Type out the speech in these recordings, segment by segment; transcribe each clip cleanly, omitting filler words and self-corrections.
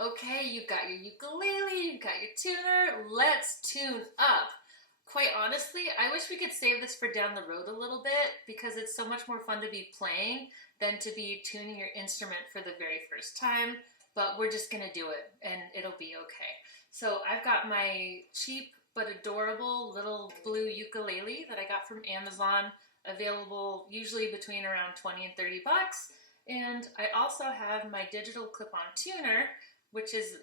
Okay, you've got your ukulele, you've got your tuner, let's tune up. Quite honestly, I wish we could save this for down the road a little bit because it's so much more fun to be playing than to be tuning your instrument for the very first time, but we're just gonna do it and it'll be okay. So I've got my cheap but adorable little blue ukulele that I got from Amazon, available usually between around 20 and 30 bucks. And I also have my digital clip-on tuner, which is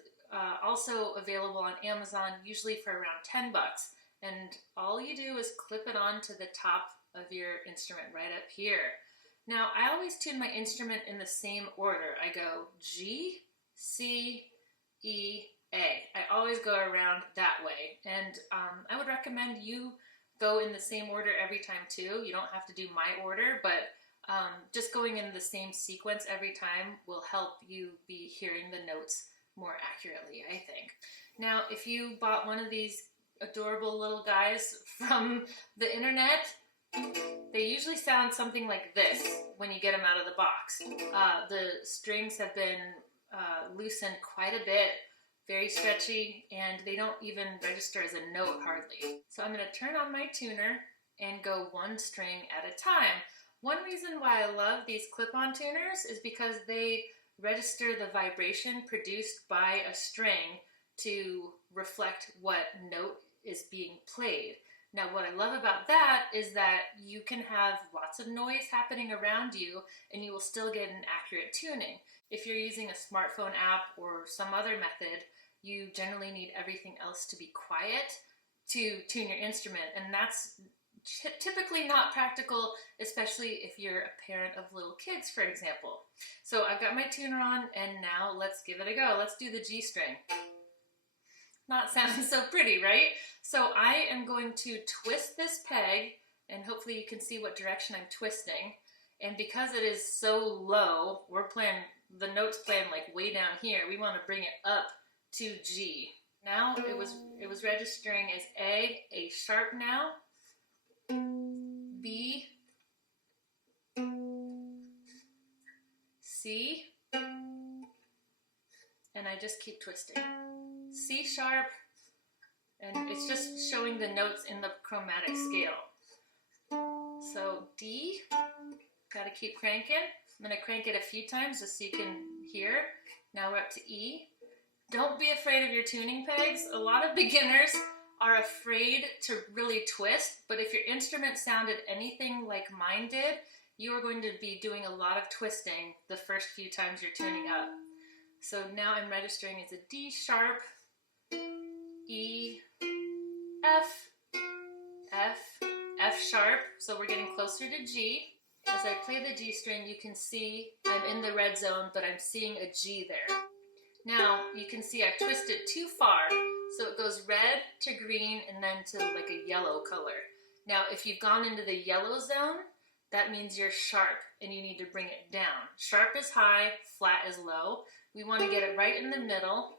also available on Amazon, usually for around 10 bucks. And all you do is clip it on to the top of your instrument right up here. Now, I always tune my instrument in the same order. I go G, C, E, A. I always go around that way. And I would recommend you go in the same order every time too. You don't have to do my order, but just going in the same sequence every time will help you be hearing the notes more accurately, I think. Now, if you bought one of these adorable little guys from the internet, they usually sound something like this when you get them out of the box. The strings have been loosened quite a bit, very stretchy, and they don't even register as a note hardly. So I'm going to turn on my tuner and go one string at a time. One reason why I love these clip-on tuners is because they register the vibration produced by a string to reflect what note is being played. Now, what I love about that is that you can have lots of noise happening around you and you will still get an accurate tuning. If you're using a smartphone app or some other method, you generally need everything else to be quiet to tune your instrument, and that's typically not practical, especially if you're a parent of little kids, for example. So I've got my tuner on, and now let's give it a go. Let's do the G string. Not sounding so pretty, right? So I am going to twist this peg, and hopefully you can see what direction I'm twisting. And because it is so low, we're playing, the note's playing like way down here. We want to bring it up to G. Now it was registering as A sharp now, B, C, and I just keep twisting. C sharp, and it's just showing the notes in the chromatic scale. So D, gotta keep cranking. I'm gonna crank it a few times just so you can hear. Now we're up to E. Don't be afraid of your tuning pegs. A lot of beginners are afraid to really twist, but if your instrument sounded anything like mine did, you are going to be doing a lot of twisting the first few times you're tuning up. So now I'm registering as a D sharp, E, F, F, F sharp, so we're getting closer to G. As I play the G string, you can see I'm in the red zone, but I'm seeing a G there. Now you can see I've twisted too far, so it goes red to green and then to like a yellow color. Now if you've gone into the yellow zone, that means you're sharp and you need to bring it down. Sharp is high, flat is low. We want to get it right in the middle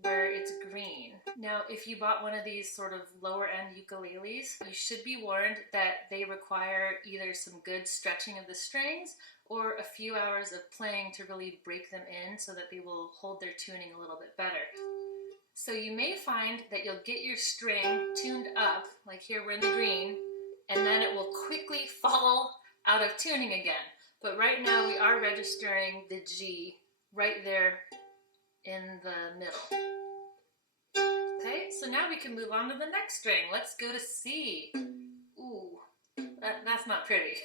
where it's green. Now, if you bought one of these sort of lower end ukuleles, you should be warned that they require either some good stretching of the strings or a few hours of playing to really break them in so that they will hold their tuning a little bit better. So you may find that you'll get your string tuned up, like here we're in the green, and then it will quickly fall out of tuning again. But right now we are registering the G right there in the middle. Okay, so now we can move on to the next string. Let's go to C. Ooh, that's not pretty.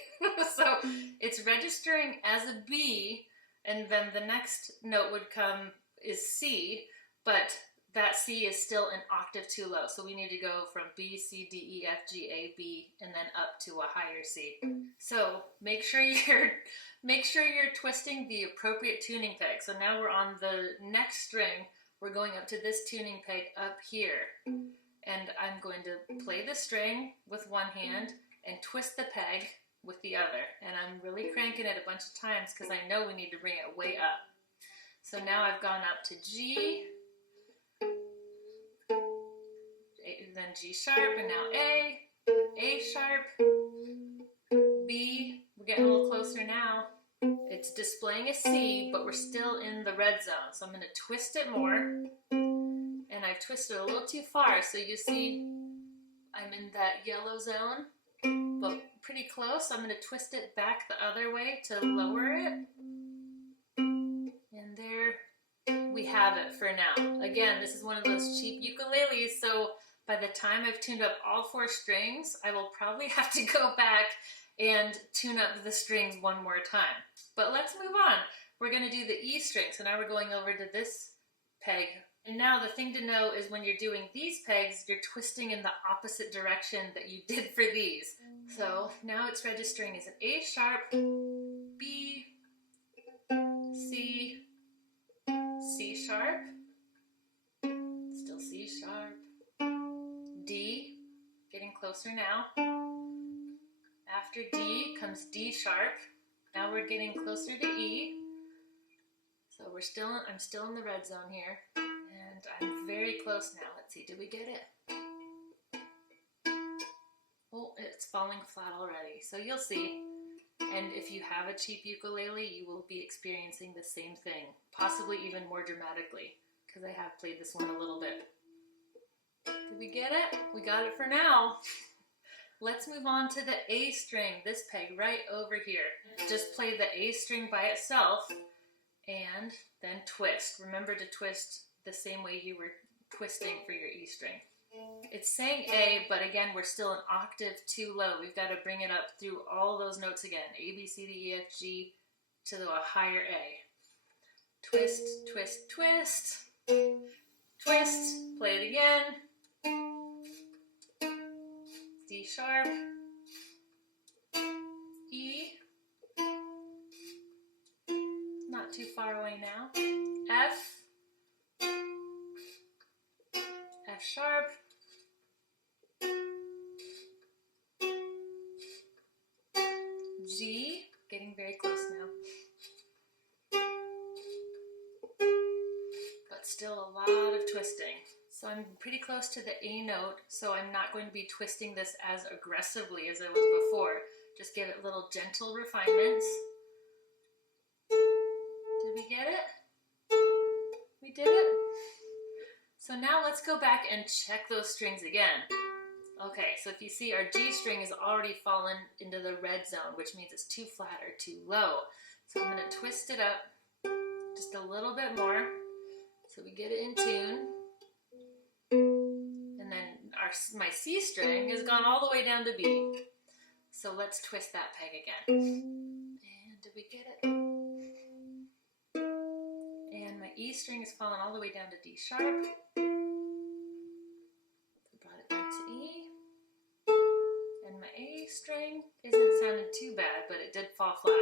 So it's registering as a B, and then the next note would come is C, but that C is still an octave too low. So we need to go from B, C, D, E, F, G, A, B, and then up to a higher C. So make sure you're twisting the appropriate tuning peg. So now we're on the next string. We're going up to this tuning peg up here. And I'm going to play the string with one hand and twist the peg with the other. And I'm really cranking it a bunch of times because I know we need to bring it way up. So now I've gone up to G, then G sharp, and now A sharp, B, we're getting a little closer now, It's displaying a C, but we're still in the red zone. So I'm going to twist it more, and I've twisted a little too far. So you see I'm in that yellow zone, but pretty close. So I'm going to twist it back the other way to lower it. And there we have it for now. Again, this is one of those cheap ukuleles, so by the time I've tuned up all 4 strings, I will probably have to go back and tune up the strings one more time. But let's move on. We're going to do the E string. So now we're going over to this peg. And now the thing to know is when you're doing these pegs, you're twisting in the opposite direction that you did for these. So now it's registering as an A sharp, B, C, C sharp, still C sharp, D, getting closer now. After D comes D sharp. Now we're getting closer to E. So I'm still in the red zone here. And I'm very close now. Let's see, did we get it? Oh, it's falling flat already. So you'll see. And if you have a cheap ukulele, you will be experiencing the same thing, possibly even more dramatically, because I have played this one a little bit. Did we get it? We got it for now. Let's move on to the A string, this peg right over here. Just play the A string by itself and then twist. Remember to twist the same way you were twisting for your E string. It's saying A, but again, we're still an octave too low. We've got to bring it up through all those notes again. A, B, C, D, E, F, G to a higher A. Twist, twist, twist. Twist, play it again. D sharp, E, not too far away now, F, F sharp, G, getting very close now, but still a lot of twisting. So I'm pretty close to the A note, so I'm not going to be twisting this as aggressively as I was before. Just give it little gentle refinements. Did we get it? We did it? So now let's go back and check those strings again. Okay, so if you see our G string has already fallen into the red zone, which means it's too flat or too low. So I'm going to twist it up just a little bit more so we get it in tune. And then my C string has gone all the way down to B. So let's twist that peg again. And did we get it? And my E string has fallen all the way down to D sharp. Brought it back to E. And my A string isn't sounding too bad, but it did fall flat.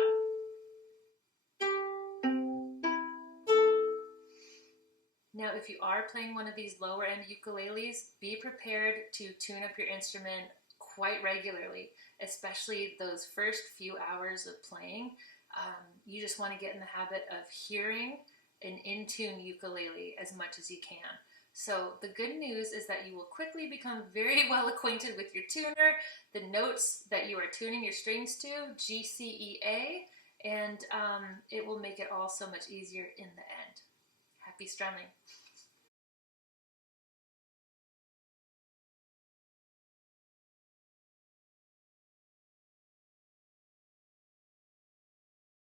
Now, if you are playing one of these lower end ukuleles, be prepared to tune up your instrument quite regularly, especially those first few hours of playing. You just want to get in the habit of hearing an in-tune ukulele as much as you can. So the good news is that you will quickly become very well acquainted with your tuner, the notes that you are tuning your strings to, G, C, E, A, and it will make it all so much easier in the end. Happy strumming.